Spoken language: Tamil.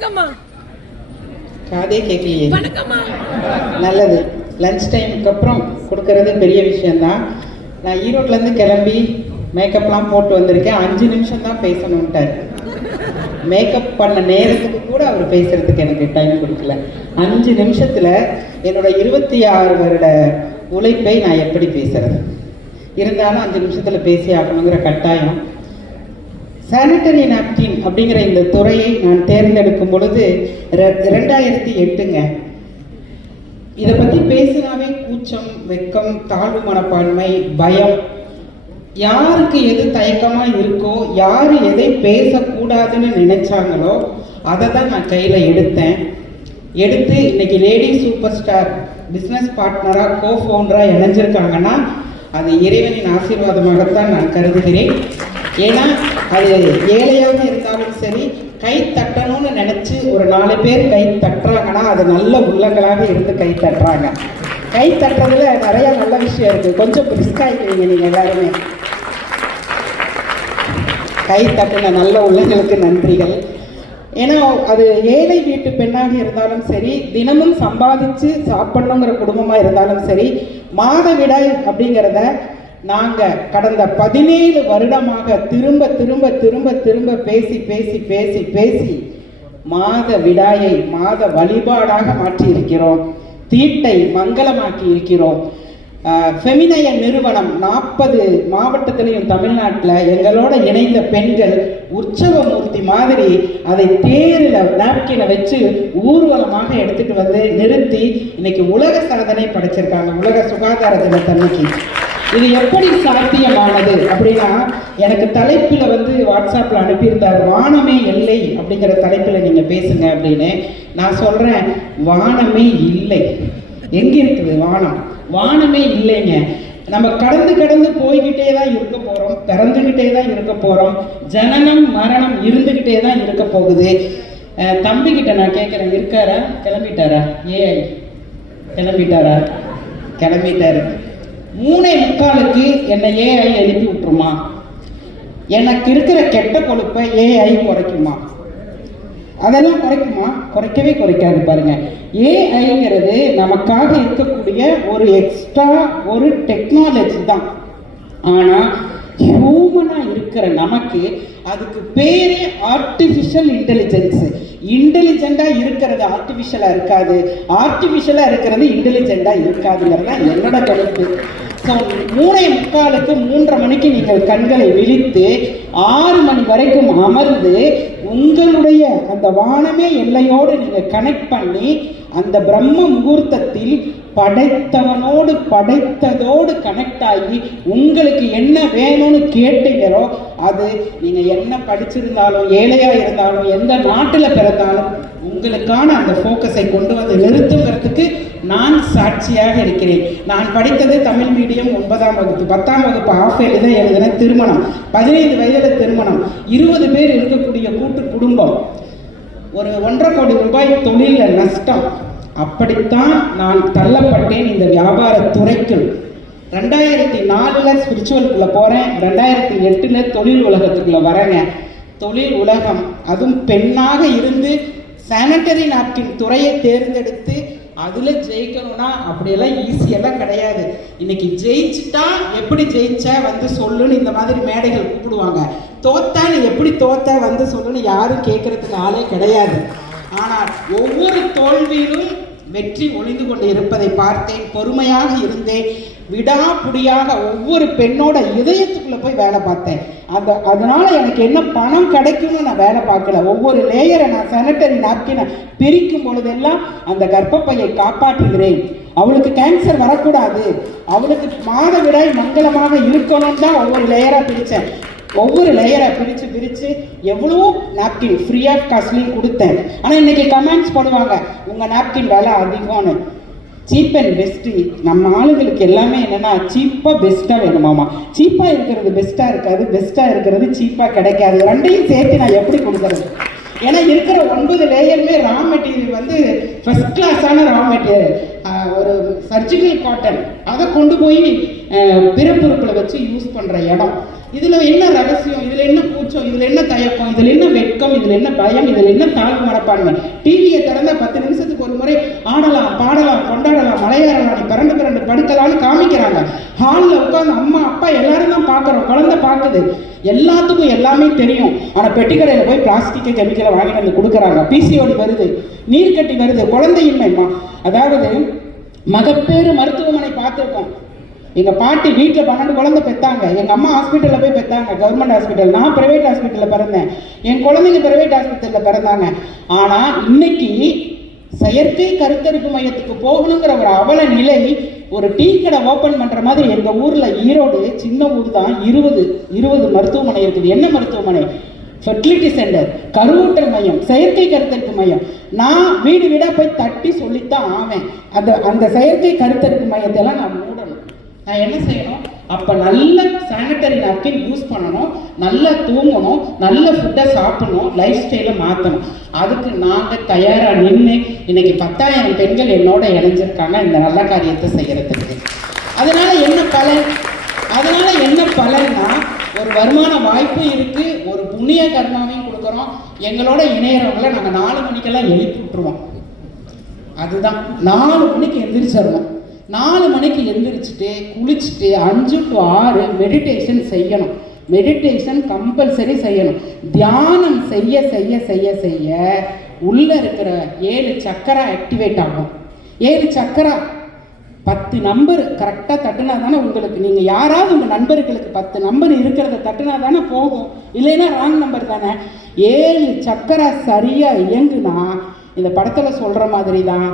வணக்கம்மா. காதே கேட்கலையே. வணக்கம்மா. நல்லது. லஞ்ச் டைமுக்கு அப்புறம் கொடுக்கறது பெரிய விஷயந்தான். நான் ஈரோட்லேருந்து கிளம்பி மேக்கப்லாம் போட்டு வந்திருக்கேன். 5 நிமிஷம் தான் பேசணுன்ட்டார். மேக்கப் பண்ண நேரத்துக்கு கூட அவர் பேசுகிறதுக்கு எனக்கு டைம் கொடுக்கல. 5 நிமிஷத்தில் என்னோட 26 வருட உழைப்பை நான் எப்படி பேசுகிறது? இருந்தாலும் 5 நிமிஷத்தில் பேசி ஆகணுங்கிற கட்டாயம். சானிட்டரி நாப்கின் அப்படிங்கிற இந்த துறையை நான் தேர்ந்தெடுக்கும் பொழுது 2008ங்க. இதை பற்றி பேசினாவே கூச்சம், வெக்கம், தாழ்வு மனப்பான்மை, பயம். யாருக்கு எது தயக்கமாக இருக்கோ, யார் எதை பேசக்கூடாதுன்னு நினைச்சாங்களோ அதை தான் நான் கையில் எடுத்து இன்னைக்கு லேடி சூப்பர் ஸ்டார் பிஸ்னஸ் பார்ட்னராக கோ-ஃபவுண்டராக இணைஞ்சிருக்காங்கன்னா அது இறைவனின் ஆசீர்வாதமாகத்தான் நான் கருதுகிறேன். ஏன்னா அது ஏழையாக இருந்தாலும் சரி, கை தட்டணும்னு நினச்சி ஒரு 4 பேர் கை தட்டுறாங்கன்னா அது நல்ல உள்ளங்களாக இருந்து கை தட்டுறாங்க. கை தட்டுறதுல நிறைய நல்ல விஷயம் இருக்குது. கொஞ்சம் ரிஸ்காகிக்கிறீங்க நீங்கள் எல்லாருமே. கை தட்டின நல்ல உள்ளங்களுக்கு நன்றிகள். ஏன்னா அது ஏழை வீட்டு பெண்ணாக இருந்தாலும் சரி, தினமும் சம்பாதிச்சு சாப்பிடணுங்கிற குடும்பமாக இருந்தாலும் சரி, மாதவிடாய் அப்படிங்கிறத நாங்கள் கடந்த 17 வருடமாக திரும்ப திரும்ப திரும்ப திரும்ப பேசி பேசி பேசி பேசி மாத விடாயை மாத வழிபாடாக மாற்றி இருக்கிறோம். தீட்டை மங்களமாக்கி இருக்கிறோம். ஃபெமினைய நிறுவனம் 40 மாவட்டத்திலையும் தமிழ்நாட்டில் எங்களோட இணைந்த பெண்கள் உற்சவமூர்த்தி மாதிரி அதை தேரில் நாப்கினை வச்சு ஊர்வலமாக எடுத்துகிட்டு வந்து நிறுத்தி இன்னைக்கு உலக சாதனை படைச்சிருக்காங்க. உலக சுகாதார தினத்தன்னைக்கு இது எப்படி சாத்தியமானது அப்படின்னா, எனக்கு தலைப்பில் வந்து வாட்ஸ்அப்பில் அனுப்பியிருந்தார், வானமே எல்லை அப்படிங்கிற தலைப்பில் நீங்கள் பேசுங்க அப்படின்னு. நான் சொல்கிறேன், வானமே இல்லை. எங்கே இருக்குது வானம்? வானமே இல்லைங்க. நம்ம கடந்து போய்கிட்டே தான் இருக்க போகிறோம், பிறந்துக்கிட்டே தான் இருக்க போகிறோம். ஜனனம் மரணம் இருந்துக்கிட்டே தான் இருக்க போகுது. தம்பிக்கிட்ட நான் கேட்குறேன், இருக்காரா? கிளம்பிட்டாரா? ஏஐ கிளம்பிட்டாரு. 3:45 என்னை ஏஐ எழுப்பி விட்டுருமா? எனக்கு இருக்கிற கெட்ட கொழுப்பை ஏஐ குறைக்குமா? அதெல்லாம் குறைக்குமா? குறைக்கவே குறைக்காது. பாருங்க, ஏஐங்கிறது நமக்காக இருக்கக்கூடிய ஒரு எக்ஸ்ட்ரா ஒரு டெக்னாலஜி தான். ஆனால் ஹியூமனாக இருக்கிற நமக்கு அதுக்கு பேரே ஆர்டிஃபிஷியல் இன்டெலிஜென்ஸு. இன்டெலிஜென்ட்டாக இருக்கிறது ஆர்டிஃபிஷியலாக இருக்காது, ஆர்டிஃபிஷியலாக இருக்கிறது இன்டெலிஜென்ட்டாக இருக்காதுங்கிறது தான் என்னோட கருத்து. ஸோ 3:45 3:30 மணிக்கு நீங்கள் கண்களை விழித்து 6 மணி வரைக்கும் அமர்ந்து உங்களுடைய அந்த வானமே எல்லையோடு நீங்கள் கனெக்ட் பண்ணி அந்த பிரம்ம முகூர்த்தத்தில் படைத்தவனோடு படைத்ததோடு கனெக்ட் ஆகி உங்களுக்கு என்ன வேணும்னு கேட்டீங்களோ அது நீங்கள் என்ன படிச்சிருந்தாலும் ஏழையாக இருந்தாலும் எந்த நாட்டில் பிறந்தாலும் உங்களுக்கான அந்த ஃபோக்கஸை கொண்டு வந்து நிறுத்துங்கிறதுக்கு நான் சாட்சியாக இருக்கிறேன். நான் படித்தது தமிழ் மீடியம் 9ஆம் வகுப்பு. 10ஆம் வகுப்பு ஆஃப் இயர்லி தான் எழுதின. திருமணம் 15 வயதில் திருமணம். 20 பேர் இருக்கக்கூடிய கூட்டு குடும்பம். ஒரு 1.5 கோடி ரூபாய் தொழிலில் நஷ்டம். அப்படித்தான் நான் தள்ளப்பட்டேன் இந்த வியாபார துறைக்குள். 2004 ஸ்பிரிச்சுவலுக்குள்ளே போகிறேன். 2008 தொழில் உலகத்துக்குள்ளே வரேங்க. தொழில் உலகம், அதுவும் பெண்ணாக இருந்து சானிட்டரி நாப்கின் துறையை தேர்ந்தெடுத்து அதில் ஜெயிக்கணும்னா அப்படியெல்லாம் ஈஸியெல்லாம் கிடையாது. இன்னைக்கு ஜெயிச்சுட்டா எப்படி ஜெயிச்ச வந்து சொல்லுன்னு இந்த மாதிரி மேடைகள் கூப்பிடுவாங்க. தோத்தா நீ எப்படி தோத்த வந்து சொல்லுன்னு யாரும் கேட்கறதுக்கு ஆளே கிடையாது. ஆனால் ஒவ்வொரு தோல்வியிலும் வெற்றி ஒளிந்து கொண்டு இருப்பதை பார்த்தேன். பொறுமையாக இருந்தேன். விடாப்புடியாக ஒவ்வொரு பெண்ணோட இதயத்துக்குள்ளே போய் வேலை பார்த்தேன். அதனால எனக்கு என்ன பணம் கிடைக்கும்னு நான் வேலை பார்க்கல. ஒவ்வொரு லேயரை நான் சானிட்டரி நாப்கினை பிரிக்கும் பொழுதெல்லாம் அந்த கர்ப்பப்பையை காப்பாற்றுகிறேன். அவளுக்கு கேன்சர் வரக்கூடாது, அவளுக்கு மாதவிடாய் மங்களமாக இருக்கணும் தான் ஒவ்வொரு லேயராக பிரித்தேன். ஒவ்வொரு லேயரை பிரித்து எவ்வளோ நாப்கின் ஃப்ரீ ஆஃப் காஸ்ட்லையும் கொடுத்தேன். ஆனால் இன்றைக்கி கமெண்ட்ஸ் போடுவாங்க, உங்கள் நாப்கின் விலை அதிகம்னு. Cheap and best. நம்ம ஆளுங்களுக்கு எல்லாமே என்னென்னா சீப்பாக பெஸ்ட்டாக வேணுமாமா. சீப்பாக இருக்கிறது பெஸ்ட்டாக இருக்காது, பெஸ்ட்டாக இருக்கிறது சீப்பாக கிடைக்காது. ரெண்டையும் சேர்த்து நான் எப்படி கொடுக்குறது? ஏன்னா இருக்கிற 9 லேயருமே ரா மெட்டீரியல் வந்து ஃபஸ்ட் கிளாஸான ரா மெட்டீரியல். ஒரு சர்ஜிக்கல் காட்டன் அதை கொண்டு போய் பிறப்புறுப்பில் வச்சு யூஸ் பண்ணுற இடம். இதுல என்ன ரகசியம், இதுல என்ன கூச்சம், இதுல என்ன தயக்கம், இதுல என்ன வெட்கம், இதுல என்ன பயம், இதுல என்ன தாழ்வு மனப்பான்மை? டிவியை திறந்தா 10 நிமிஷத்துக்கு ஒரு முறை ஆடலாம், பாடலாம், கொண்டாடலாம், மலையாறலாம், பிறண்டு பிறண்டு படுக்கலாம்னு காமிக்கிறாங்க. ஹாலில் உட்காந்து அம்மா அப்பா எல்லாரும் தான் பார்க்குறோம், குழந்தை பார்க்குது, எல்லாத்துக்கும் எல்லாமே தெரியும். ஆனால் பெட்டிக்கடையில் போய் பிளாஸ்டிக்கை கெமிக்கலை வாங்கிட்டு வந்து கொடுக்குறாங்க. பிசிஓடி வருது, நீர்க்கட்டி வருது, குழந்தையின்மைமா. அதாவது மகப்பேறு மருத்துவமனை பார்த்துருக்கோம். எங்கள் பாட்டி வீட்டில் 12 குழந்தை பெற்றாங்க. எங்கள் அம்மா ஹாஸ்பிட்டலில் போய் பெற்றாங்க, கவர்மெண்ட் ஹாஸ்பிட்டல். நான் ப்ரைவேட் ஹாஸ்பிட்டலில் பிறந்தேன், என் குழந்தைங்க ப்ரைவேட் ஹாஸ்பிட்டலில் பிறந்தாங்க. ஆனால் இன்னைக்கு செயற்கை கருத்தரிப்பு மையத்துக்கு போகணுங்கிற ஒரு அவல நிலை. ஒரு டீ கடை ஓப்பன் பண்ணுற மாதிரி எங்கள் ஊரில், ஈரோடு சின்ன ஊர் தான், 20 மருத்துவமனை இருக்குது. என்ன மருத்துவமனை? ஃபெர்டிலிட்டி சென்டர், கருவூட்டல் மையம், செயற்கை கருத்தரிப்பு மையம். நான் வீடு வீடாக போய் தட்டி சொல்லித்தான் ஆவேன். அந்த செயற்கை கருத்தரிப்பு மையத்தெல்லாம் நான் மூடணும். நான் என்ன செய்யணும்? அப்போ நல்ல சானிட்டரி நாப்கின் யூஸ் பண்ணணும், நல்லா தூங்கணும், நல்ல ஃபுட்டை சாப்பிடணும், லைஃப் ஸ்டைலை மாற்றணும். அதுக்கு நாங்கள் தயாராக நின்று இன்னைக்கு 10,000 பெண்கள் என்னோட இணைஞ்சிருக்காங்க இந்த நல்ல காரியத்தை செய்யறதுக்கு. அதனால என்ன பலன்னா, ஒரு வருமான வாய்ப்பு இருக்கு, ஒரு புண்ணிய கர்மாவையும் கொடுக்குறோம். எங்களோட இணையறவங்களை நாங்கள் 4 மணிக்கெல்லாம் எழுப்பி விட்டுருவோம். அதுதான் 4 மணிக்கு எந்திரிச்சிடணும். 4 மணிக்கு எந்திரிச்சிட்டு குளிச்சுட்டு 5 to 6 மெடிடேஷன் செய்யணும். மெடிடேஷன் கம்பல்சரி செய்யணும். தியானம் செய்ய செய்ய செய்ய செய்ய உள்ள இருக்கிற 7 சக்கரா ஆக்டிவேட் ஆகும். 7 சக்கரா 10 நம்பர் கரெக்டாக தட்டுனா தானே உங்களுக்கு, நீங்கள் யாராவது உங்கள் நண்பர்களுக்கு 10 நம்பர் இருக்கிறத தட்டுனா தானே போகும், இல்லைன்னா ராங் நம்பர் தானே. 7 சக்கரா சரியாக இயங்குனா இந்த படத்தில் சொல்கிற மாதிரி தான்